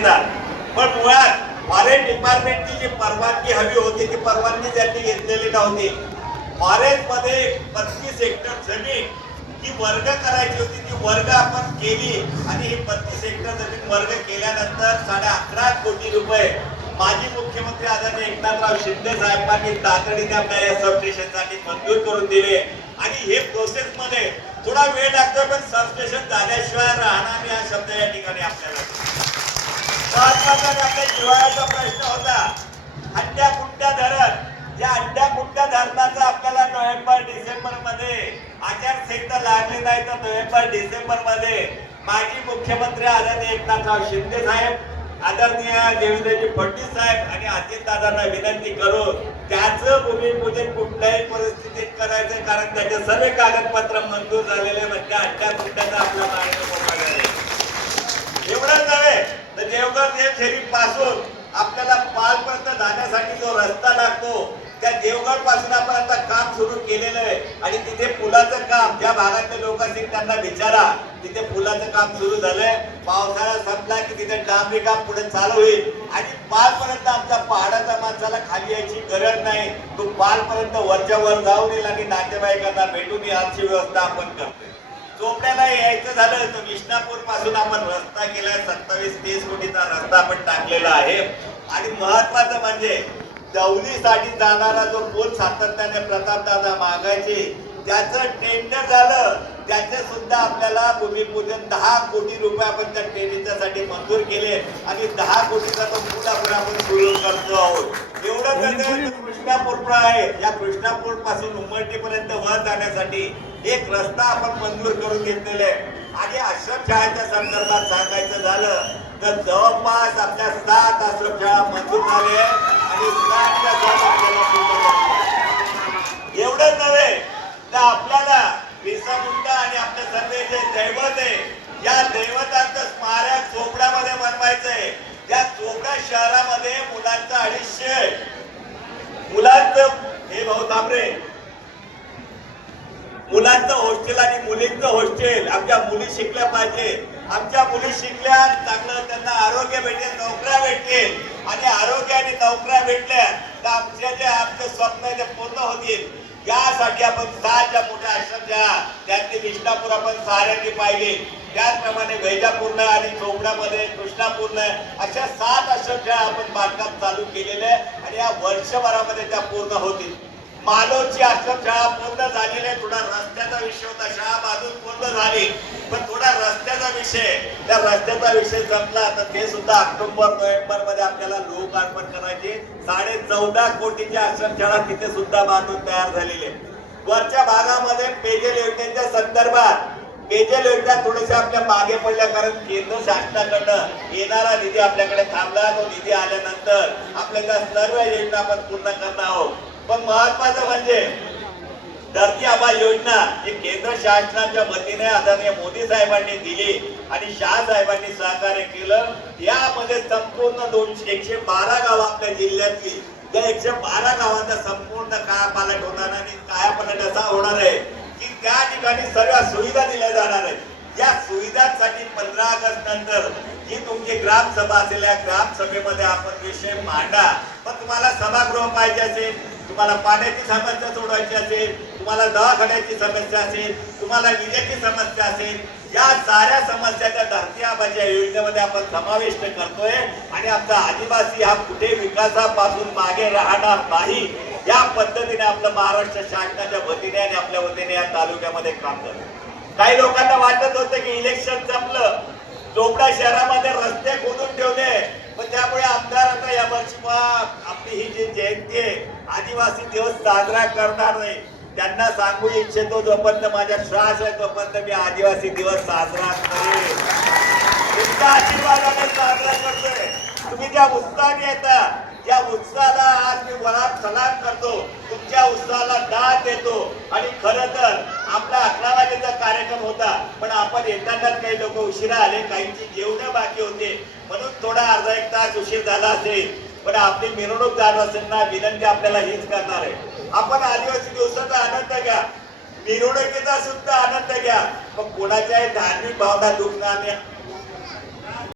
घेतात, पण मुळात फॉरेस्ट डिपार्टमेंटची जी परवानगी हवी होती ती परवानगी त्यांनी घेतलेली नव्हती. फॉरेस्ट मध्ये 35 हेक्टर जमीन ही वर्ग करायची होती, ती वर्ग आपण केली आणि ही 35 हेक्टर जमीन वर्ग केल्यानंतर 11.5 कोटी रुपये माजी मुख्यमंत्री आदरणीय एकनाथराव शिंदे साहेबांनी तातडीने आपल्या या सबस्टेशनसाठी मंजूर करून दिले. आणि हे प्रोसेस मध्ये थोडा वेळ लागतोय, पण सबस्टेशन झाल्याशिवाय राहणार नाही हा शब्द या ठिकाणी आपल्याला महत्वाचा. आपल्या जिव्हाळ्याचा प्रश्न होता अंड्या-कुंड्या धरण. या अंड्या-कुंड्या धरणाचा आपल्याला नोव्हेंबर-डिसेंबर मध्ये आचारसंहिता लागली नाही, तर नोव्हेंबर-डिसेंबर मध्ये माजी मुख्यमंत्री आदरणीय एकनाथराव शिंदे साहेब, आदरणीय देवेंद्रजी फडणवीस साहेब आणि अजितदादांना विनंती करून त्याचं भूमिपूजन कुठल्याही परिस्थितीत करायचं, कारण त्याचे सर्व कागदपत्र मंजूर झालेले. म्हणजे अंड्या-कुंड्याचा आपला मार्ग मोकळा झाला. एवढंच नव्हे तर देवगड देवशेरी पासून आपल्याला पालपर्यंत जाण्यासाठी जो रस्ता लागतो, त्या देवगड पासून आपण आता काम सुरू केलेलं आहे. आणि तिथे पुलाचं काम, ज्या भागातले लोक असतील त्यांना विचारा, तिथे पुलाचं काम सुरू झालंय. पावसाळा संपला की तिथे डांबरी काम पुढे चालू होईल आणि पालपर्यंत आमच्या पहाडाच्या माणसाला खाली यायची गरज नाही. तो पालपर्यंत वरच्या वर जाऊन येईल आणि नातेवाईकांना भेटून याची व्यवस्था आपण करतोय. चोपड्याला यायचं झालं तर विष्णापूर पासून आपण रस्ता केलाय, 27-30 कोटीचा रस्ता आपण टाकलेला आहे. आणि महत्वाचं म्हणजे दौलीसाठी जाणारा जो पूल सातत्याने प्रतापदादा मागायचे, त्याचं टेंडर झालं. त्याचे सुद्धा आपल्याला भूमिपूजन 10 कोटी रुपये आपण त्या टेंडरसाठी मंजूर केले आणि 10 कोटीचा तो पूल आपण सुरू करतो आहोत. एवढं कृष्णापूर आहे, या कृष्णापूर पासून उमरटीपर्यंत वर जाण्यासाठी एक रस्ता आपण मंजूर करून घेतलेला आहे. आणि आश्रमशाळेच्या संदर्भात सांगायचं झालं तर जवळपास आपल्या 7 आश्रमशाळा मंजूर झाले आणि 7च्या 7 आपल्याला पूर्ण झाले. एवढंच नव्हे तर आपल्याला बिरसा मुंडा आणि आपल्या सर्व जे दैवत आहे, या दैवतांचं स्मारक चोपड्यामध्ये बनवायचंय. त्या चोपडा शहरामध्ये मुलांचं 250 मुलांचं हे भाऊ थांबरे मुलांचं हॉस्टेल आणि मुलींचं हॉस्टेल. आमच्या मुली शिकल्या पाहिजे. आमच्या मुली शिकल्या, चांगलं त्यांना आरोग्य भेटेल, नोकऱ्या भेटेल. आणि आरोग्य आणि नोकऱ्या भेटल्या तर आमचे स्वप्न ते पूर्ण होतील. यासाठी आपण 6 मोठ्या आश्रमशाळा, त्यातली विष्णापूर आपण साऱ्यांनी पाहिली, त्याचप्रमाणे वैजापूर्ण आणि चोपड्यामध्ये कृष्णापूर्ण अशा 7 आश्रमशाळा आपण बांधकाम चालू केलेले आहे. आणि या वर्षभरामध्ये त्या पूर्ण होतील. मालोची आश्रमशाळा पूर्ण झालेली आहे. थोडा रस्त्याचा विषय होता, शाळा बाजून पूर्ण झाली, पण थोडा रस्त्याचा विषय, त्या रस्त्याचा विषय संपला तर ते सुद्धा ऑक्टोबर-नोव्हेंबर मध्ये आपल्याला लोकार्पण करायचे. 14.5 कोटीची आश्रमशाळा तिथे सुद्धा बांधून तयार झालेली आहे. वरच्या भागामध्ये पेयजल योजनेच्या संदर्भात पेयजल योजना थोडेसे आपल्या मागे पडल्या, कारण केंद्र शासनाकडनं येणारा निधी आपल्याकडे थांबला. तो निधी आल्यानंतर आपल्याला सर्व योजना आपण पूर्ण करणार आहोत. पण महत्वाचं म्हणजे धरती आबा योजना जी केंद्र शासनाच्या वतीने आदरणीय मोदी साहेबांनी दिली आणि शाह साहेबांनी सहकार्य केलं. यामध्ये संपूर्ण 112 गावं आपल्या जिल्ह्यातली, त्या 112 गावांचा संपूर्ण कायापालट होणार आणि कायापालट असा होणार आहे की त्या ठिकाणी सर्व सुविधा दिल्या जाणार आहेत. या सुविधांसाठी 15 ऑगस्ट नंतर जी तुमची ग्रामसभा असेल, या ग्रामसभेमध्ये आपण विषय मांडा. पण तुम्हाला सभागृह पाहिजे असेल, तुम्हाला पाण्याची समस्या सोडवायची असेल, तुम्हाला दवाखान्याची समस्या असेल, तुम्हाला विजेची समस्या असेल, या साऱ्या समस्याच्या धरती आबाच्या योजनेमध्ये आपण समाविष्ट करतोय. आणि आमचा आदिवासी हा कुठे विकासापासून मागे राहणार नाही, या पद्धतीने आपलं महाराष्ट्र शासनाच्या वतीने आणि आपल्या वतीने या तालुक्यामध्ये काम करतो. काही लोकांना वाटत होतं की इलेक्शन संपलं, चोपडा शहरामध्ये रस्ते खोदून ठेवले, पण त्यामुळे आमदार आता या वर्षी आपली ही जी जयंती आहे, आदिवासी दिवस साजरा करणार नाही. त्यांना सांगू इच्छितो, जोपर्यंत माझ्या श्वास आहे तोपर्यंत मी आदिवासी दिवस साजरा करेन. तुमच्या आशीर्वादाने साजरा करतोय. तुम्ही ज्या उत्साहाने येता, त्या उत्साहाला आज मी वरात सलाम करतो, तुमच्या उत्साहाला दाद देतो. आणि खरं तर आपला 11 वाजेचा कार्यक्रम होता, पण आपण येतानाच काही लोक उशिरा आले, काहींची जेवण बाकी होते, म्हणून थोडा अर्धा 1 तास उशीर झाला असेल. पण आपली मिरवणूक जाणार असेल ना, विनंती आपल्याला हीच करणार आहे, आपण आदिवासी दिवसाचा आनंद घ्या, मिरवणुकीचा सुद्धा आनंद घ्या, पण कोणाच्याही धार्मिक भावना दुखणार नाही.